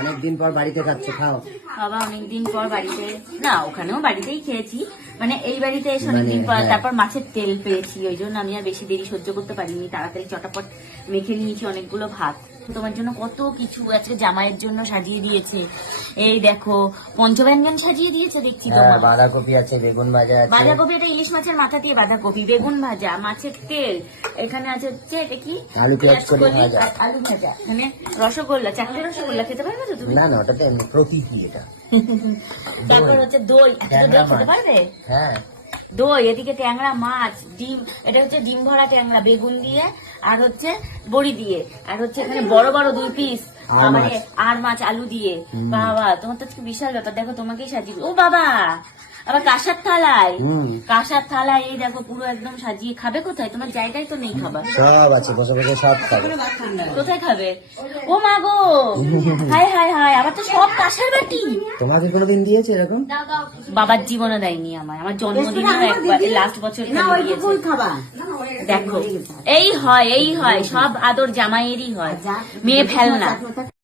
অনেকদিন পর বাড়িতে খাচ্ছো, খাও। বাবা অনেকদিন পর বাড়িতে, না ওখানেও বাড়িতেই খেয়েছি, মানে এই বাড়িতে এসে অনেকদিন পর। তারপর মাছের তেল পেয়েছি, ওই জন্য আমি আর বেশি দেরি সহ্য করতে পারিনি, তাড়াতাড়ি চটাপট মেখে নিয়েছি অনেকগুলো ভাত। তোমার জন্য কত কিছু আজকে জামাইয়ের জন্য সাজিয়ে দিয়েছে, এই দেখো পঞ্চব্যঞ্জন সাজিয়ে দিয়েছে দেখছি তোমার। বাঁধাকপি আছে, বেগুন ভাজা আছে। বাঁধাকপি, এটা ইলিশ মাছের মাথা দিয়ে বাঁধাকপি, বেগুন ভাজা, মাছের তেল, এখানে আছে হচ্ছে এটা কি আলু পেঁয়াজ করে ভাজা, আলু ভাজা, মানে রসগোল্লা, চারটে রসগোল্লা খেতে পারবে তো তুমি? না না, ওটা তো এমনি প্রতীকী এটা। তারপর হচ্ছে দই, এত দই খেতে পারবে? হ্যাঁ, দই, এদিকে ট্যাংরা মাছ, ডিম, এটা হচ্ছে ডিম ভরা ট্যাংরা বেগুন দিয়ে, আর হচ্ছে বড়ি দিয়ে, আর হচ্ছে এখানে বড় বড় 2 পিস মানে আর মাছ আলু দিয়ে। বাবা তোমার তো আজকে বিশাল ব্যাপার, দেখো তোমাকেই সাজিয়ে, ও বাবা আবার কাঁসার থালায়, কাঁসার থালায় এই দেখো পুরো একদম সাজিয়ে। খাবে কোথায়? তোমার জায়গায় তো নেই খাবার। সব আছে, বসে বসে সব খাবে। কোথায় খাবে? ও মা গো, হায় হায় হায়, আবার তো সব কাঁসার বাটি। তোমাকে কোনোদিন দিয়েছে এরকম? বাবার জীবনে দেয়নি আমায়, আমার জন্মদিনে একবার লাস্ট বছর দিয়েছে। দেখো এই হয়, এই হয়, সব আদর জামাইয়েরই হয়, মেয়ে ফেলনা।